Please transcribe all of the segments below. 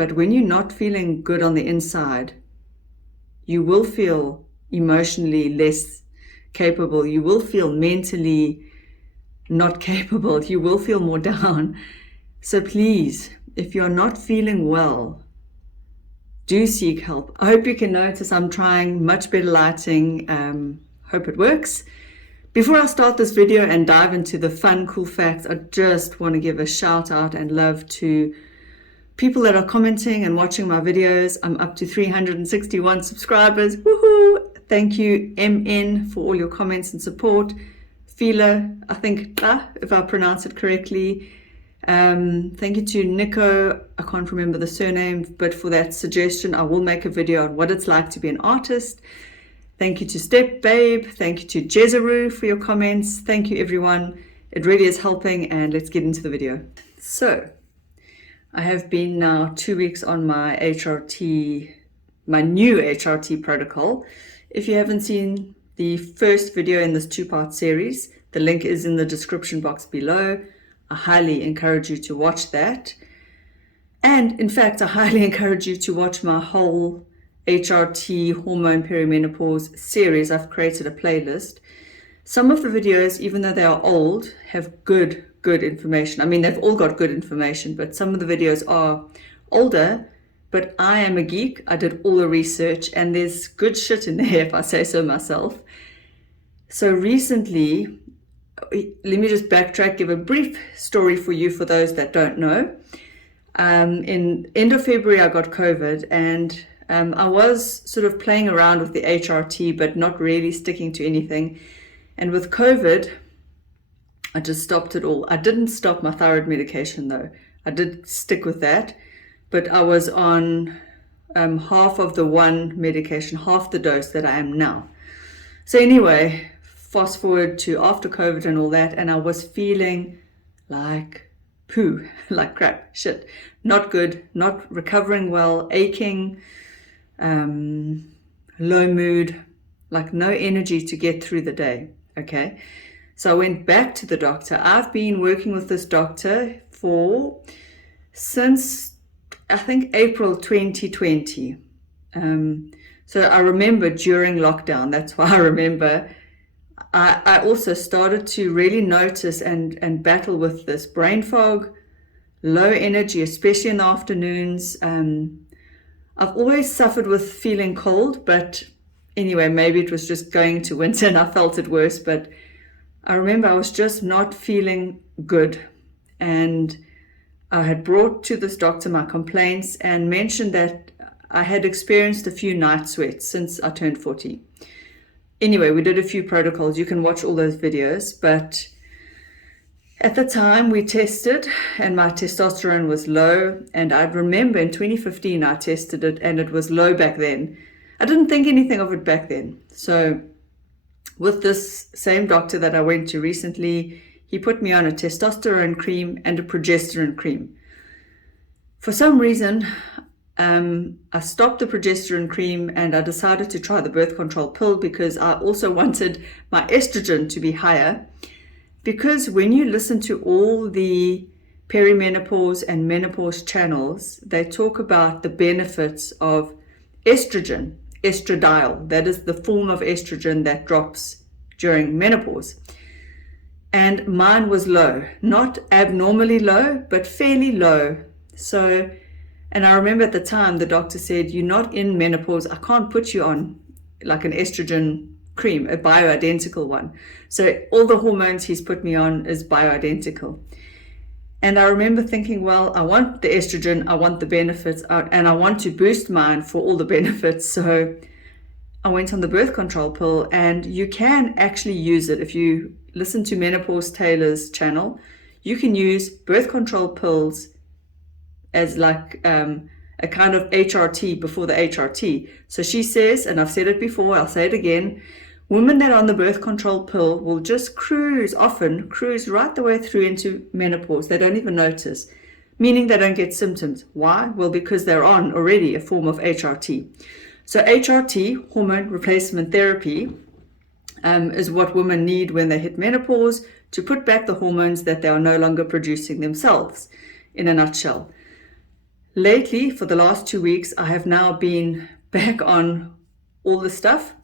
but when you're not feeling good on the inside, you will feel emotionally less capable. You will feel mentally not capable. You will feel more down. So please, if you're not feeling well, do seek help. I hope you can notice I'm trying much better lighting. Hope it works. Before I start this video and dive into the fun, cool facts, I just want to give a shout out and love to people that are commenting and watching my videos. I'm up to 361 subscribers. Woohoo! Thank you, MN, for all your comments and support. Fila, I think, if I pronounce it correctly. Thank you to Nico, I can't remember the surname, but for that suggestion. I will make a video on what it's like to be an artist. Thank you to Step Babe. Thank you to Jezaru for your comments. Thank you, everyone. It really is helping, and let's get into the video. So, I have been now 2 weeks on my HRT, my new HRT protocol. If you haven't seen the first video in this two-part series, the link is in the description box below. I highly encourage you to watch that. And in fact, I highly encourage you to watch my whole HRT Hormone Perimenopause series. I've created a playlist. Some of the videos, even though they are old, have good information. I mean, they've all got good information, but some of the videos are older, but I am a geek. I did all the research, and there's good shit in there, if I say so myself. So recently, let me just backtrack, give a brief story for you, for those that don't know. In end of February, I got COVID, and I was sort of playing around with the HRT, but not really sticking to anything. And with COVID, I just stopped it all. I didn't stop my thyroid medication, though. I did stick with that, but I was on half of the one medication, half the dose that I am now. So anyway, fast forward to after COVID and all that, and I was feeling like poo, like crap, shit. Not good, not recovering well, aching, low mood, like no energy to get through the day, okay? So I went back to the doctor. I've been working with this doctor since, I think, April 2020. So I remember during lockdown, that's why I remember, I also started to really notice and battle with this brain fog, low energy, especially in the afternoons. I've always suffered with feeling cold, but anyway, maybe it was just going to winter and I felt it worse, but I remember I was just not feeling good. And I had brought to this doctor my complaints and mentioned that I had experienced a few night sweats since I turned 40. Anyway, we did a few protocols. You can watch all those videos, but at the time we tested and my testosterone was low, and I remember in 2015 I tested it and it was low back then. I didn't think anything of it back then. So with this same doctor that I went to recently, he put me on a testosterone cream and a progesterone cream. For some reason, I stopped the progesterone cream and I decided to try the birth control pill because I also wanted my estrogen to be higher. Because when you listen to all the perimenopause and menopause channels, they talk about the benefits of estrogen, estradiol. That is the form of estrogen that drops during menopause. And mine was low, not abnormally low, but fairly low. So, and I remember at the time the doctor said, you're not in menopause. I can't put you on like an estrogen cream, a bioidentical one. So all the hormones he's put me on is bioidentical. And I remember thinking, well, I want the estrogen, I want the benefits, and I want to boost mine for all the benefits. So I went on the birth control pill, and you can actually use it. If you listen to Menopause Taylor's channel, you can use birth control pills as like a kind of HRT before the HRT. So she says, and I've said it before, I'll say it again, women that are on the birth control pill will just often cruise right the way through into menopause. They don't even notice, meaning they don't get symptoms. Why? Well, because they're on already a form of HRT. So HRT, hormone replacement therapy, is what women need when they hit menopause to put back the hormones that they are no longer producing themselves, in a nutshell. Lately, for the last 2 weeks, I have now been back on all the stuff.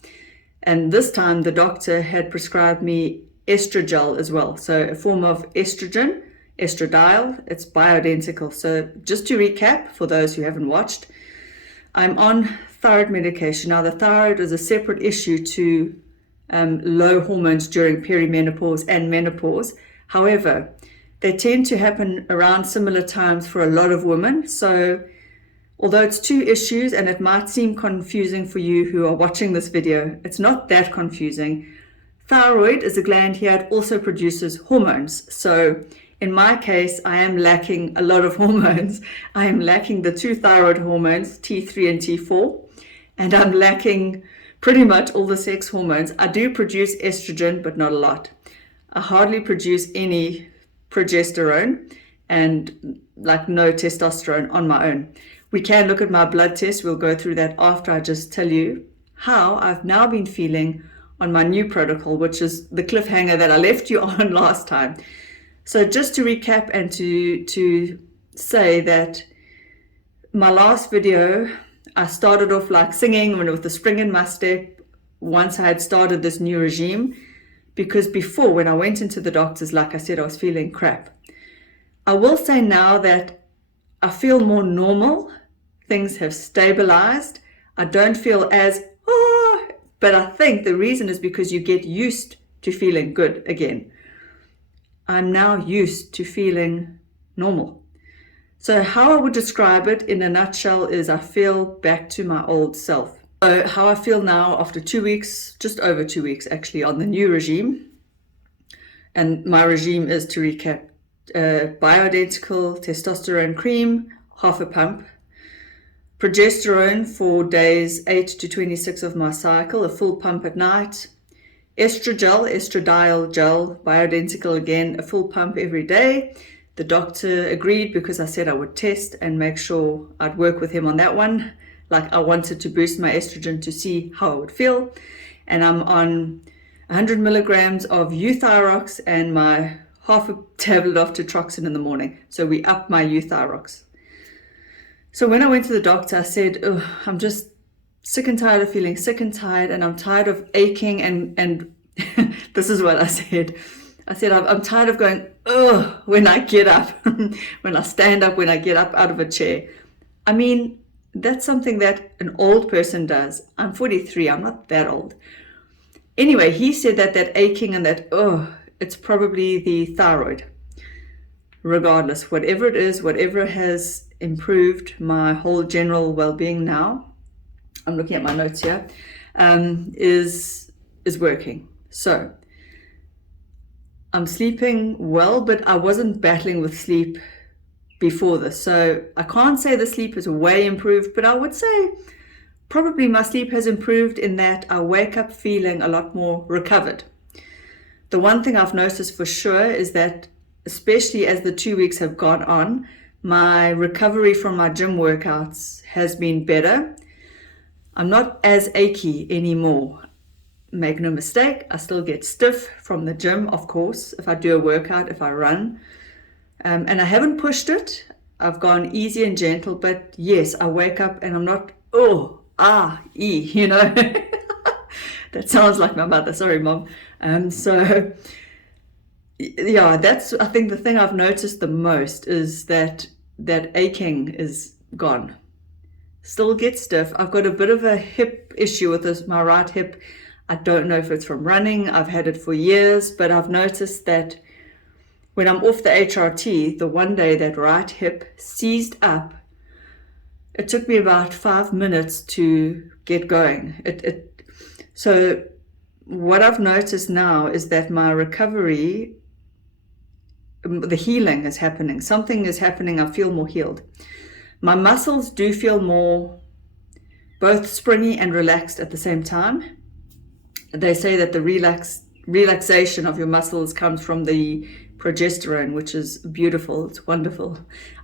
And this time the doctor had prescribed me estrogel as well. So a form of estrogen, estradiol, it's bioidentical. So just to recap, for those who haven't watched, I'm on thyroid medication. Now the thyroid is a separate issue to low hormones during perimenopause and menopause. However, they tend to happen around similar times for a lot of women. So although it's two issues and it might seem confusing for you who are watching this video, it's not that confusing. Thyroid is a gland here. It also produces hormones. So in my case, I am lacking a lot of hormones. I am lacking the two thyroid hormones, T3 and T4, and I'm lacking pretty much all the sex hormones. I do produce estrogen, but not a lot. I hardly produce any progesterone and like no testosterone on my own. We can look at my blood test. We'll go through that after I just tell you how I've now been feeling on my new protocol, which is the cliffhanger that I left you on last time. So just to recap and to say that my last video, I started off like singing with the spring in my step once I had started this new regime, because before when I went into the doctors, like I said, I was feeling crap. I will say now that I feel more normal. Things have stabilized. I don't feel as, but I think the reason is because you get used to feeling good again. I'm now used to feeling normal. So how I would describe it in a nutshell is I feel back to my old self. So how I feel now after 2 weeks, just over 2 weeks actually, on the new regime. And my regime is, to recap, bioidentical testosterone cream, half a pump, progesterone for days 8 to 26 of my cycle, a full pump at night, estrogel, estradiol gel, bioidentical again, a full pump every day. The doctor agreed because I said I would test and make sure I'd work with him on that one. Like I wanted to boost my estrogen to see how I would feel. And I'm on 100 milligrams of euthyrox and my half a tablet of tetroxin in the morning. So we up my euthyrox. So when I went to the doctor, I said, I'm just sick and tired of feeling sick and tired, and I'm tired of aching. And this is what I said. I said, I'm tired of going, when I get up, when I stand up, when I get up out of a chair. I mean, that's something that an old person does. I'm 43. I'm not that old. Anyway, he said that aching and that, it's probably the thyroid. Regardless, whatever it is, whatever has improved my whole general well-being now, I'm looking at my notes here, is working. So I'm sleeping well, but I wasn't battling with sleep before this. So I can't say the sleep is way improved, but I would say probably my sleep has improved in that I wake up feeling a lot more recovered. The one thing I've noticed for sure is that, especially as the 2 weeks have gone on, my recovery from my gym workouts has been better. I'm not as achy anymore. Make no mistake, I still get stiff from the gym, of course, if I do a workout, if I run. And I haven't pushed it. I've gone easy and gentle, but yes, I wake up and I'm not, you know. That sounds like my mother. Sorry, Mom. So yeah, that's, I think, the thing I've noticed the most is that aching is gone. Still get stiff. I've got a bit of a hip issue with this, my right hip. I don't know if it's from running. I've had it for years, but I've noticed that when I'm off the HRT, the one day that right hip seized up, it took me about 5 minutes to get going. So what I've noticed now is that my recovery, the healing is happening. Something is happening. I feel more healed. My muscles do feel more both springy and relaxed at the same time. They say that the relaxation of your muscles comes from the progesterone, which is beautiful. It's wonderful.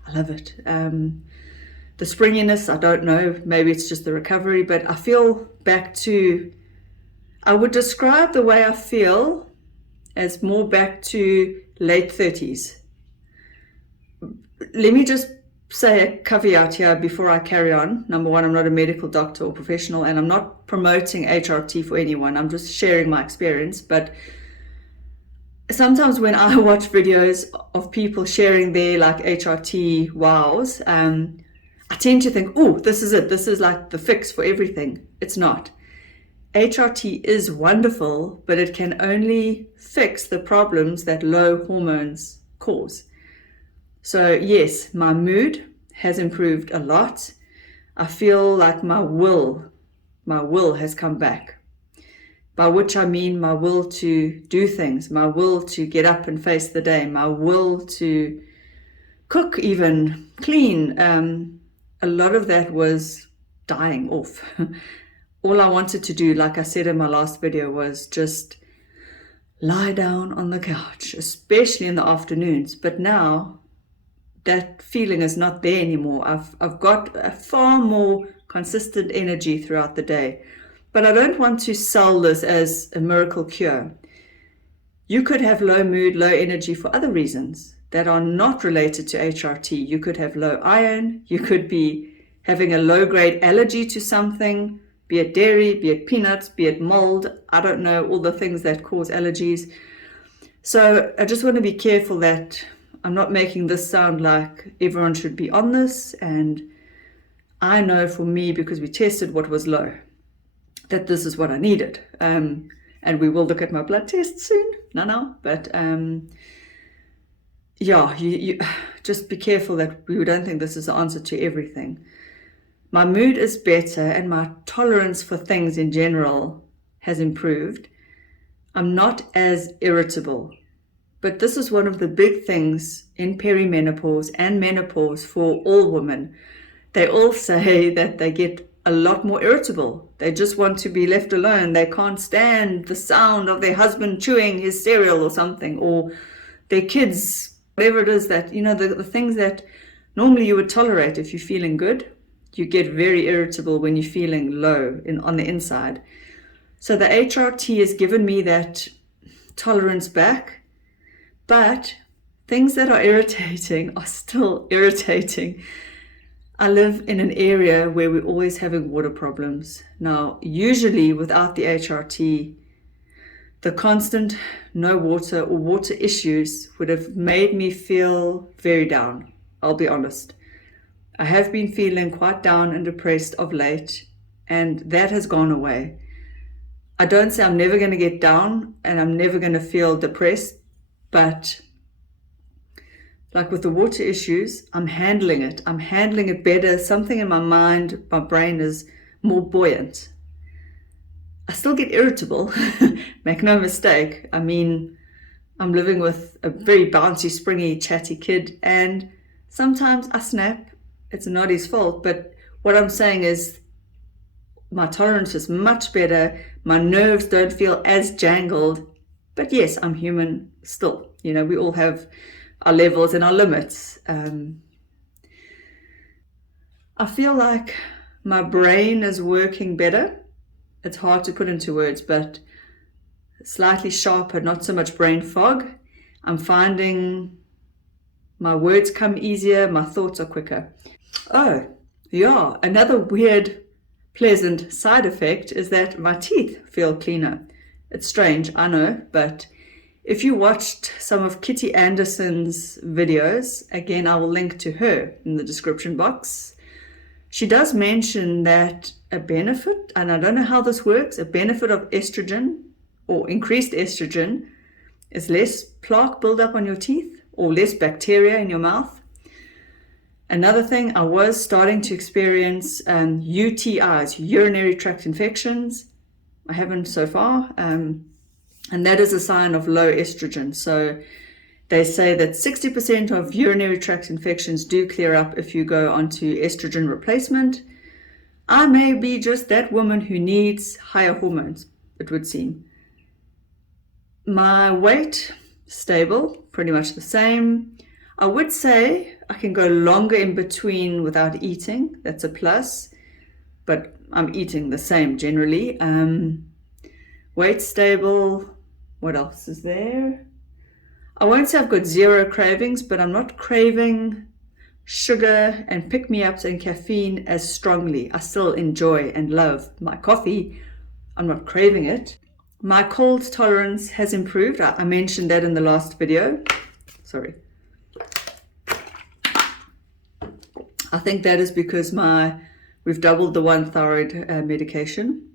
I love it. The springiness, I don't know. Maybe it's just the recovery, but I feel back to, I would describe the way I feel as more back to late 30s. Let me just say a caveat here before I carry on. Number one, I'm not a medical doctor or professional, and I'm not promoting HRT for anyone. I'm just sharing my experience. But sometimes when I watch videos of people sharing their like HRT wows, I tend to think, oh, this is it. This is like the fix for everything. It's not. HRT is wonderful, but it can only fix the problems that low hormones cause. So yes, my mood has improved a lot. I feel like my will has come back. By which I mean my will to do things, my will to get up and face the day, my will to cook, even clean. A lot of that was dying off. All I wanted to do, like I said in my last video, was just lie down on the couch, especially in the afternoons. But now that feeling is not there anymore. I've got a far more consistent energy throughout the day. But I don't want to sell this as a miracle cure. You could have low mood, low energy for other reasons that are not related to HRT. You could have low iron. You could be having a low-grade allergy to something, be it dairy, be it peanuts, be it mold. I don't know, all the things that cause allergies. So I just want to be careful that I'm not making this sound like everyone should be on this. And I know for me, because we tested what was low, that this is what I needed. And we will look at my blood test soon. No. But yeah, you just be careful that we don't think this is the answer to everything. My mood is better and my tolerance for things in general has improved. I'm not as irritable. But this is one of the big things in perimenopause and menopause for all women. They all say that they get a lot more irritable. They just want to be left alone. They can't stand the sound of their husband chewing his cereal or something, or their kids, whatever it is that, the things that normally you would tolerate if you're feeling good, you get very irritable when you're feeling low on the inside. So the HRT has given me that tolerance back. But things that are irritating are still irritating. I live in an area where we're always having water problems. Now, usually without the HRT, the constant no water or water issues would have made me feel very down, I'll be honest. I have been feeling quite down and depressed of late, and that has gone away. I don't say I'm never going to get down and I'm never going to feel depressed. But like with the water issues, I'm handling it. I'm handling it better. Something in my mind, my brain is more buoyant. I still get irritable, make no mistake. I mean, I'm living with a very bouncy, springy, chatty kid, and sometimes I snap. It's not his fault, but what I'm saying is my tolerance is much better. My nerves don't feel as jangled. But yes, I'm human still. We all have our levels and our limits. I feel like my brain is working better. It's hard to put into words, but slightly sharper, not so much brain fog. I'm finding my words come easier, my thoughts are quicker. Oh, yeah, another weird, pleasant side effect is that my teeth feel cleaner. It's strange, I know, but if you watched some of Kitty Anderson's videos, again, I will link to her in the description box. She does mention that a benefit, and I don't know how this works, a benefit of estrogen or increased estrogen is less plaque buildup on your teeth or less bacteria in your mouth. Another thing, I was starting to experience UTIs, urinary tract infections. I haven't so far, and that is a sign of low estrogen. So they say that 60% of urinary tract infections do clear up if you go onto estrogen replacement. I may be just that woman who needs higher hormones, it would seem. My weight, stable, pretty much the same. I would say I can go longer in between without eating. That's a plus. But I'm eating the same generally. Weight stable. What else is there? I won't say I've got zero cravings, but I'm not craving sugar and pick-me-ups and caffeine as strongly. I still enjoy and love my coffee. I'm not craving it. My cold tolerance has improved. I mentioned that in the last video. Sorry. I think that is because we've doubled the one thyroid medication.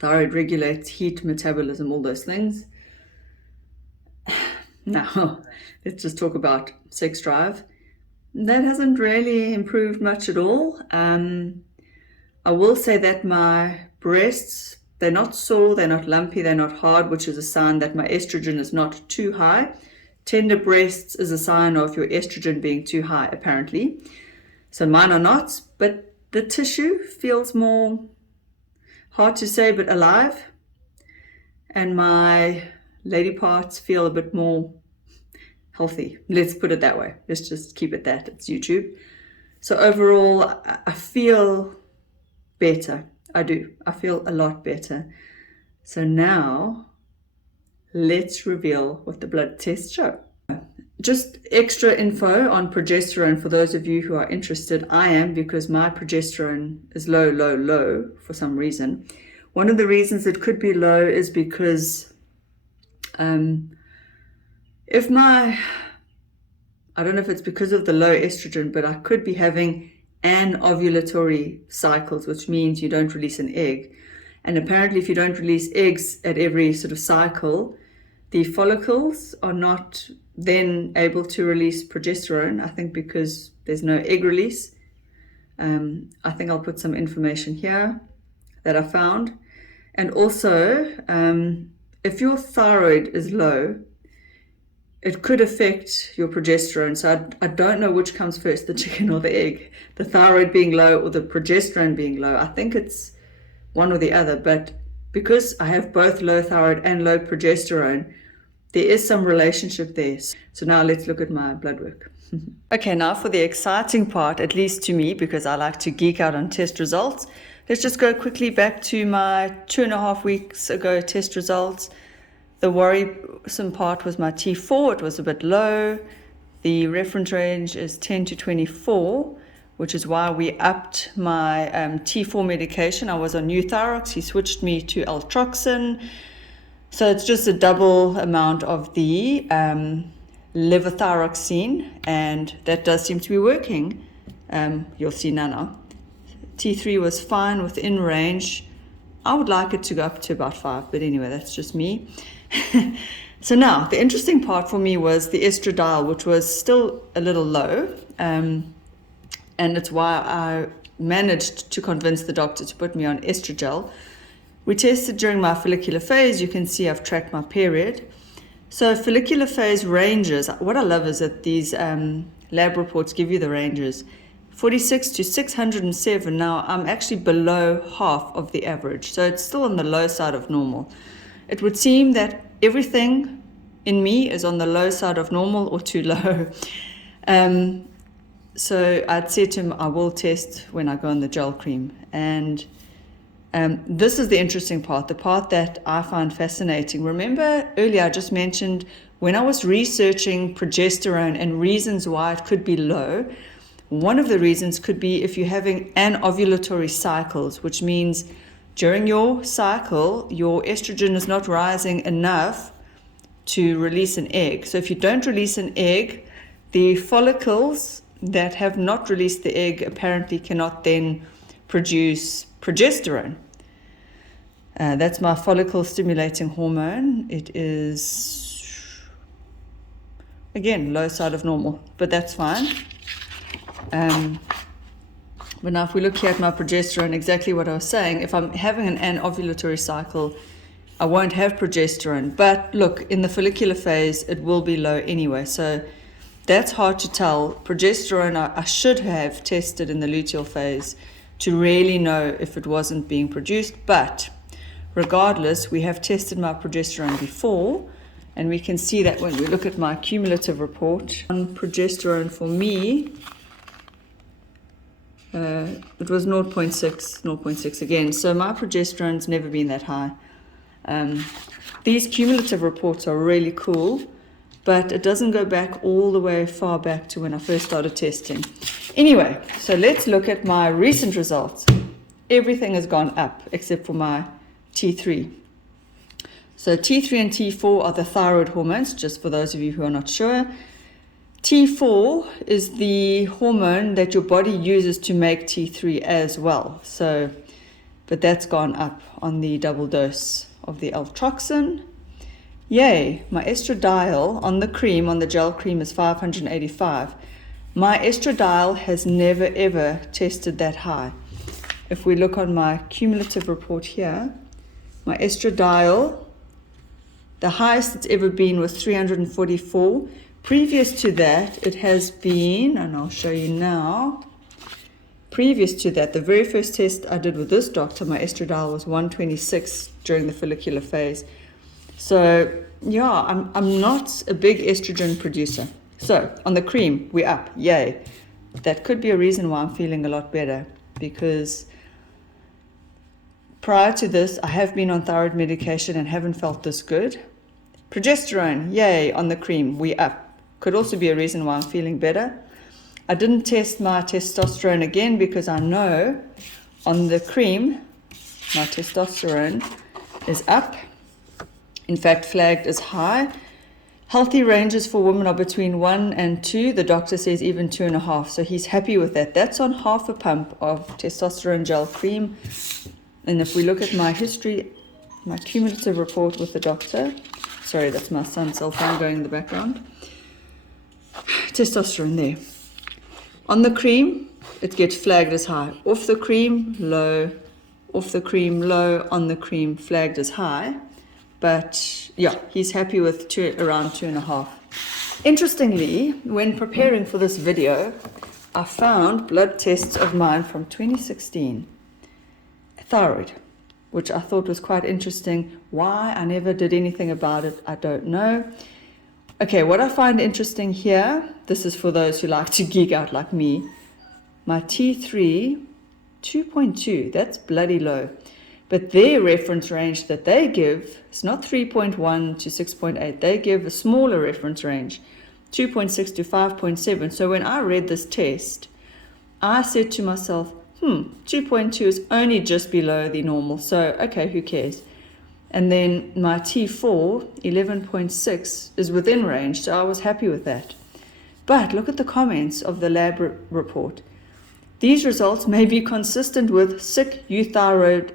Thyroid regulates heat, metabolism, all those things. Now, let's just talk about sex drive. That hasn't really improved much at all. I will say that my breasts, they're not sore, they're not lumpy, they're not hard, which is a sign that my estrogen is not too high. Tender breasts is a sign of your estrogen being too high, apparently. So mine are not, but the tissue feels more, hard to say, but alive. And my lady parts feel a bit more healthy. Let's put it that way. Let's just keep it that. It's YouTube. So overall, I feel better. I do. I feel a lot better. So now, let's reveal what the blood tests show. Just extra info on progesterone for those of you who are interested. I am, because my progesterone is low, low, low for some reason. One of the reasons it could be low is because I don't know if it's because of the low estrogen, but I could be having anovulatory cycles, which means you don't release an egg. And apparently if you don't release eggs at every sort of cycle, the follicles are not then able to release progesterone, I think because there's no egg release. I think I'll put some information here that I found. And also, if your thyroid is low, it could affect your progesterone. So I don't know which comes first, the chicken or the egg, the thyroid being low or the progesterone being low. I think it's one or the other, but because I have both low thyroid and low progesterone, there is some relationship there. So now let's look at my blood work. Okay, now for the exciting part, at least to me, because I like to geek out on test results. Let's just go quickly back to my 2.5 weeks ago test results. The worrisome part was my T4. It was a bit low. The reference range is 10 to 24, which is why we upped my T4 medication. I was on Euthyrox. He switched me to Altroxin. So it's just a double amount of the levothyroxine, and that does seem to be working. You'll see now. T3 was fine, within range. I would like it to go up to about 5, but anyway, that's just me. So now, the interesting part for me was the estradiol, which was still a little low, and it's why I managed to convince the doctor to put me on estrogel. We tested during my follicular phase. You can see I've tracked my period. So follicular phase ranges, what I love is that these lab reports give you the ranges. 46 to 607. Now I'm actually below half of the average. So it's still on the low side of normal. It would seem that everything in me is on the low side of normal or too low. So I'd said to him, I will test when I go on the gel cream. And this is the interesting part, the part that I find fascinating. Remember earlier I just mentioned when I was researching progesterone and reasons why it could be low, one of the reasons could be if you're having anovulatory cycles, which means during your cycle, your estrogen is not rising enough to release an egg. So if you don't release an egg, the follicles that have not released the egg apparently cannot then produce progesterone. That's my follicle stimulating hormone. It is, again, low side of normal, but that's fine. But now if we look here at my progesterone, exactly what I was saying, if I'm having an anovulatory cycle, I won't have progesterone. But look, in the follicular phase, it will be low anyway. So that's hard to tell. Progesterone, I should have tested in the luteal phase to really know if it wasn't being produced. But regardless, we have tested my progesterone before, and we can see that when we look at my cumulative report on progesterone for me, it was 0.6 again. So my progesterone's never been that high. These cumulative reports are really cool, but it doesn't go back all the way far back to when I first started testing. Anyway, so let's look at my recent results. Everything has gone up except for my T3. So T3 and T4 are the thyroid hormones, just for those of you who are not sure. T4 is the hormone that your body uses to make T3 as well. So, but that's gone up on the double dose of the L-troxin. Yay, my estradiol on the cream, on the gel cream, is 585. My estradiol has never ever tested that high. If we look on my cumulative report here, my estradiol, the highest it's ever been was 344. Previous to that, it has been, and I'll show you now, previous to that, the very first test I did with this doctor, my estradiol was 126 during the follicular phase. So yeah, I'm not a big estrogen producer. So on the cream, we're up, yay. That could be a reason why I'm feeling a lot better, because prior to this, I have been on thyroid medication and haven't felt this good. Progesterone, yay, on the cream, we up. Could also be a reason why I'm feeling better. I didn't test my testosterone again because I know on the cream, my testosterone is up. In fact, flagged as high. Healthy ranges for women are between 1 and 2. The doctor says even 2.5. So he's happy with that. That's on half a pump of testosterone gel cream. And if we look at my history, my cumulative report with the doctor, sorry, that's my son's cell phone going in the background. Testosterone there. On the cream, it gets flagged as high. Off the cream, low. Off the cream, low. On the cream, flagged as high. But yeah, he's happy with around 2.5. Interestingly, when preparing for this video, I found blood tests of mine from 2016. Thyroid, which I thought was quite interesting. Why I never did anything about it, I don't know. Okay, what I find interesting here, this is for those who like to geek out like me. My T3, 2.2, that's bloody low. But their reference range that they give is not 3.1 to 6.8. They give a smaller reference range, 2.6 to 5.7. So when I read this test, I said to myself, 2.2 is only just below the normal. So, okay, who cares? And then my T4, 11.6, is within range. So I was happy with that. But look at the comments of the lab report. These results may be consistent with sick euthyroid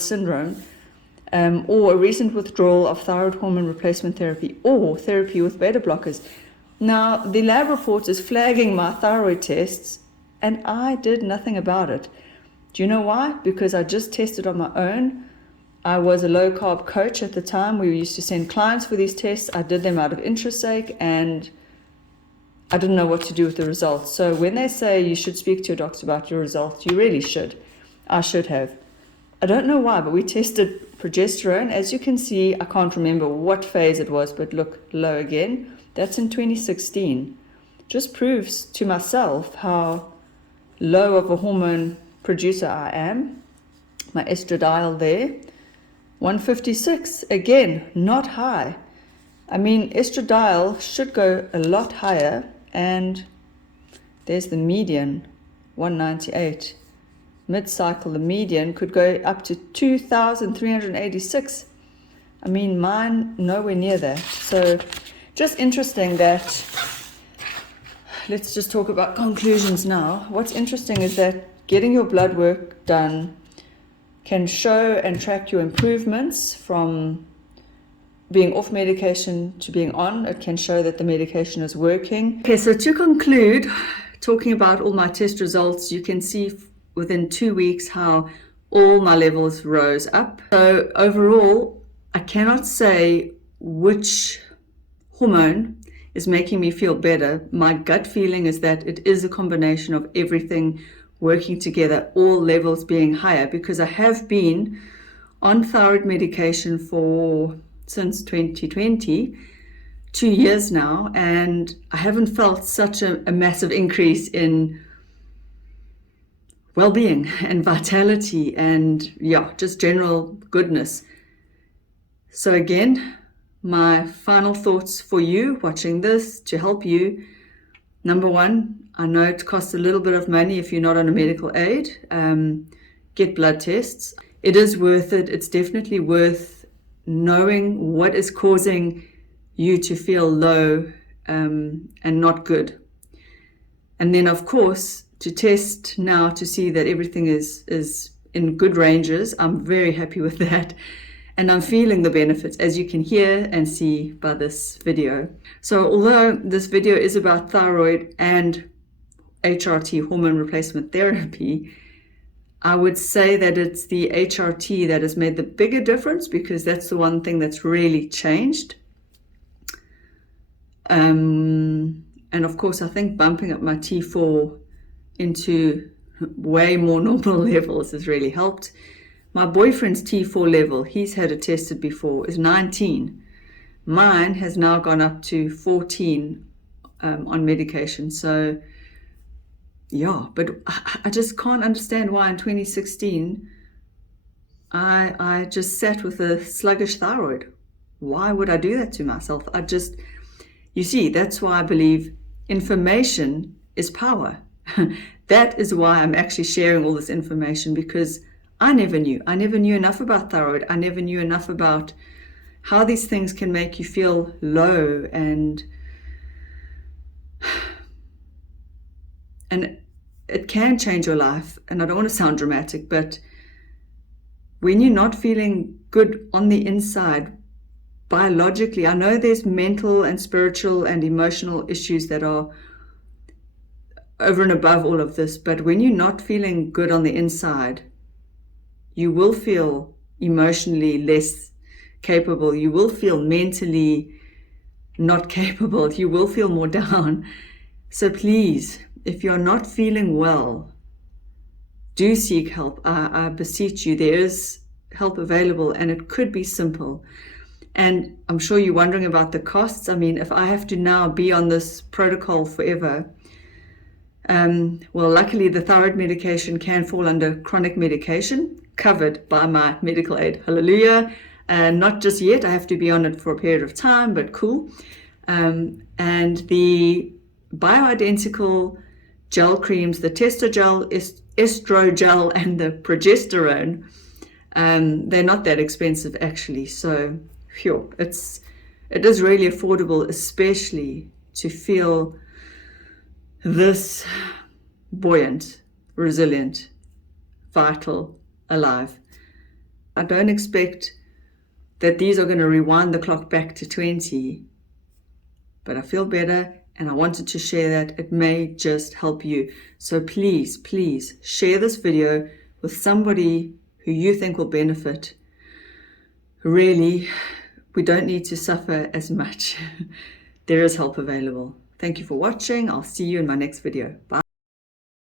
syndrome, or a recent withdrawal of thyroid hormone replacement therapy, or therapy with beta blockers. Now, the lab report is flagging my thyroid tests, and I did nothing about it. Do you know why? Because I just tested on my own. I was a low-carb coach at the time. We used to send clients for these tests. I did them out of interest sake, and I didn't know what to do with the results. So when they say you should speak to your doctor about your results, you really should. I should have. I don't know why, but we tested progesterone. As you can see, I can't remember what phase it was, but look, low again. That's in 2016. Just proves to myself how low of a hormone producer I am. My estradiol there, 156. Again, not high. I mean, estradiol should go a lot higher, and there's the median, 198. Mid-cycle, the median could go up to 2,386. I mean, mine nowhere near that. So just interesting that, let's just talk about conclusions now. What's interesting is that getting your blood work done can show and track your improvements from being off medication to being on. It can show that the medication is working. Okay, so to conclude, talking about all my test results, you can see within 2 weeks how all my levels rose up. So overall, I cannot say which hormone is making me feel better. My gut feeling is that it is a combination of everything working together, all levels being higher, because I have been on thyroid medication since 2020, 2 years now, and I haven't felt such a massive increase in well-being and vitality and just general goodness. So again, my final thoughts for you watching this to help you. Number one, I know it costs a little bit of money if you're not on a medical aid. Get blood tests. It is worth it. It's definitely worth knowing what is causing you to feel low and not good. And then, of course, to test now to see that everything is in good ranges. I'm very happy with that. And I'm feeling the benefits, as you can hear and see by this video. So although this video is about thyroid and HRT, hormone replacement therapy, I would say that it's the HRT that has made the bigger difference, because that's the one thing that's really changed. And of course, I think bumping up my T4 into way more normal levels has really helped. My boyfriend's T4 level, he's had it tested before, is 19. Mine has now gone up to 14 on medication. So yeah, but I just can't understand why in 2016 I just sat with a sluggish thyroid. Why would I do that to myself? You see, that's why I believe information is power. That is why I'm actually sharing all this information, because I never knew enough about thyroid. I never knew enough about how these things can make you feel low, and it can change your life. And I don't want to sound dramatic, but when you're not feeling good on the inside, biologically, I know there's mental and spiritual and emotional issues that are over and above all of this, but when you're not feeling good on the inside, you will feel emotionally less capable. You will feel mentally not capable. You will feel more down. So please, if you're not feeling well, do seek help. I beseech you. There is help available, and it could be simple. And I'm sure you're wondering about the costs. I mean, if I have to now be on this protocol forever, well, luckily the thyroid medication can fall under chronic medication, covered by my medical aid. Hallelujah. Not just yet. I have to be on it for a period of time, but cool. And the bioidentical gel creams, the Testogel, Estrogel, and the progesterone, they're not that expensive actually. So, phew, it is really affordable, especially to feel this buoyant, resilient, vital, alive. I don't expect that these are going to rewind the clock back to 20, but I feel better, and I wanted to share that. It may just help you. So please, please share this video with somebody who you think will benefit. Really, we don't need to suffer as much. There is help available. Thank you for watching. I'll see you in my next video. Bye.